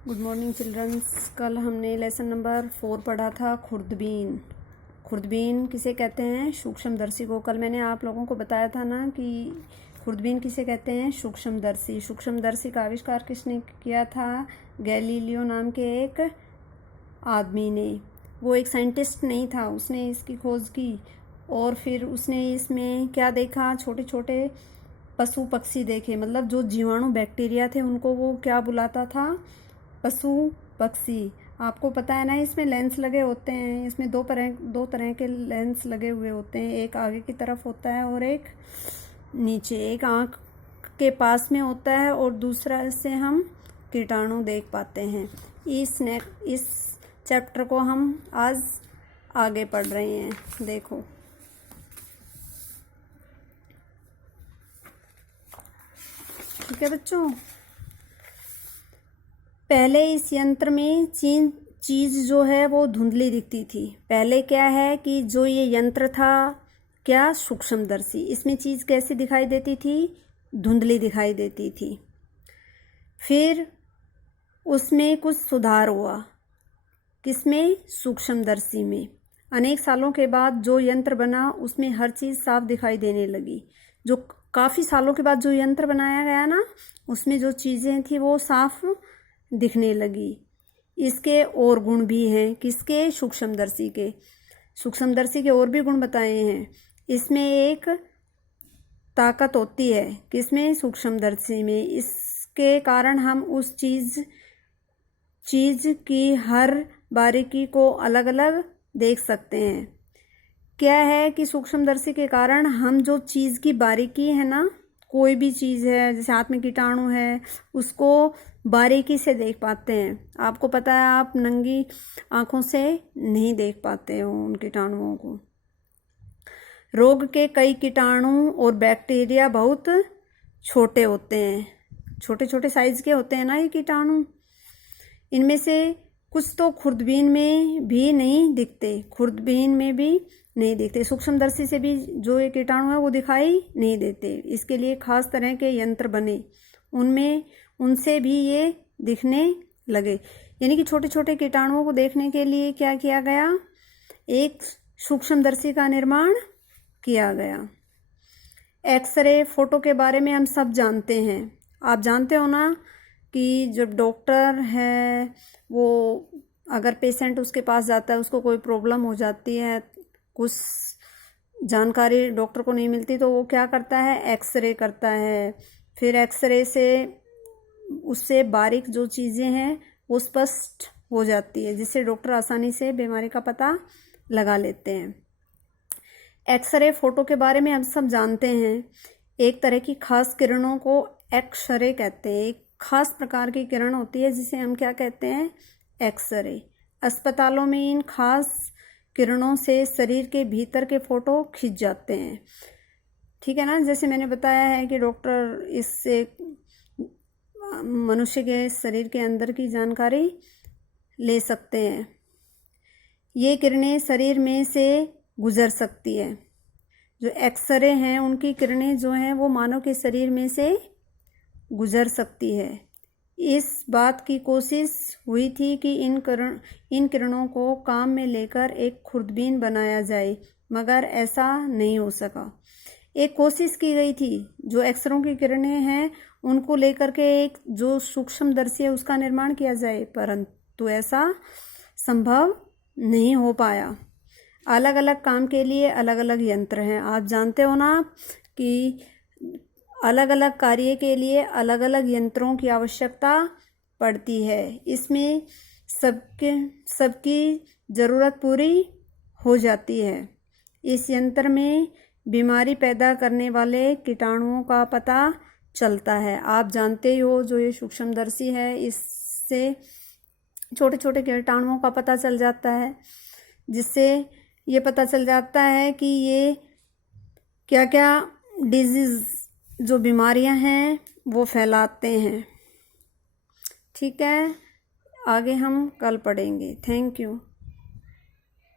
Good morning children's. कल हमने lesson number 4 पढ़ा था खुर्दबीन। खुर्दबीन किसे कहते हैं? सूक्ष्मदर्शी को। कल मैंने आप लोगों को बताया था ना कि खुर्दबीन किसे कहते हैं? सूक्ष्मदर्शी। सूक्ष्मदर्शी का आविष्कार किसने किया था? गैलीलियो नाम के एक आदमी ने। वो एक साइंटिस्ट नहीं था, उसने इसकी खोज की और फिर उसने इसमें क्या देखा? छोटे छोटे पशु पक्षी देखे, मतलब जो जीवाणु बैक्टीरिया थे उनको वो क्या बुलाता था? पशु पक्षी। आपको पता है ना, इसमें लेंस लगे होते हैं। इसमें दो तरह के लेंस लगे हुए होते हैं, एक आगे की तरफ होता है और एक नीचे। एक आँख के पास में होता है और दूसरा से हम कीटाणु देख पाते हैं। इस चैप्टर को हम आज आगे पढ़ रहे हैं। देखो, ठीक है बच्चों। पहले इस यंत्र में चीज जो है वो धुंधली दिखती थी। पहले क्या है कि जो ये यंत्र था, क्या? सूक्ष्मदर्शी। इसमें चीज कैसी दिखाई देती थी? धुंधली दिखाई देती थी। फिर उसमें कुछ सुधार हुआ। किसमें? सूक्ष्मदर्शी में। अनेक सालों के बाद जो यंत्र बना उसमें हर चीज साफ दिखाई देने लगी। जो काफी सालों के बाद जो यंत्र बनाया गया ना, उसमें जो चीजें थी वो साफ दिखने लगी। इसके और गुण भी हैं। किसके? सूक्ष्मदर्शी के। सूक्ष्मदर्शी के और भी गुण बताए हैं। इसमें एक ताकत होती है। किसमें? सूक्ष्मदर्शी में। इसके कारण हम उस चीज की हर बारीकी को अलग अलग देख सकते हैं। क्या है कि सूक्ष्मदर्शी के कारण हम जो चीज की बारीकी है ना, कोई भी चीज है, जैसे हाथ में कीटाणु है, उसको बारीकी से देख पाते हैं। आपको पता है, आप नंगी आंखों से नहीं देख पाते हो उन कीटाणुओं को। रोग के कई कीटाणु और बैक्टीरिया बहुत छोटे होते हैं। छोटे छोटे साइज के होते हैं ना ये कीटाणु। इनमें से कुछ तो खुर्दबीन में भी नहीं दिखते। सूक्ष्मदर्शी से भी जो ये कीटाणु है वो दिखाई नहीं देते। इसके लिए खास तरह के यंत्र बने, उनसे भी ये दिखने लगे। यानी कि छोटे छोटे कीटाणुओं को देखने के लिए क्या किया गया? एक सूक्ष्मदर्शी का निर्माण किया गया। एक्सरे फोटो के बारे में हम सब जानते हैं। आप जानते हो ना कि जब डॉक्टर है, वो अगर पेशेंट उसके पास जाता है, उसको कोई प्रॉब्लम हो जाती है, कुछ जानकारी डॉक्टर को नहीं मिलती, तो वो क्या करता है? एक्सरे करता है। फिर एक्सरे से उससे बारीक जो चीज़ें हैं वो स्पष्ट हो जाती है, जिससे डॉक्टर आसानी से बीमारी का पता लगा लेते हैं। एक्सरे फोटो के बारे में हम सब जानते हैं। एक तरह की खास किरणों को एक्सरे कहते हैं। एक खास प्रकार की किरण होती है जिसे हम क्या कहते हैं? एक्सरे। अस्पतालों में इन खास किरणों से शरीर के भीतर के फोटो खींच जाते हैं। ठीक है ना। जैसे मैंने बताया है कि डॉक्टर इससे मनुष्य के शरीर के अंदर की जानकारी ले सकते हैं। ये किरणें शरीर में से गुजर सकती है। जो एक्सरे हैं उनकी किरणें जो हैं वो मानव के शरीर में से गुजर सकती है। इस बात की कोशिश हुई थी कि इन किरणों को काम में लेकर एक खुर्दबीन बनाया जाए, मगर ऐसा नहीं हो सका। एक कोशिश की गई थी, जो एक्सरों की किरणें हैं उनको लेकर के एक जो सूक्ष्मदर्शी है उसका निर्माण किया जाए, परंतु ऐसा संभव नहीं हो पाया। अलग अलग काम के लिए अलग अलग यंत्र हैं। आप जानते हो ना कि अलग अलग कार्य के लिए अलग अलग यंत्रों की आवश्यकता पड़ती है। इसमें सबकी ज़रूरत पूरी हो जाती है। इस यंत्र में बीमारी पैदा करने वाले कीटाणुओं का पता चलता है। आप जानते हो, जो ये सूक्ष्मदर्शी है, इससे छोटे छोटे कीटाणुओं का पता चल जाता है, जिससे ये पता चल जाता है कि ये क्या क्या डिजीज़, जो बीमारियां हैं वो फैलाते हैं। ठीक है, आगे हम कल पढ़ेंगे। Thank you.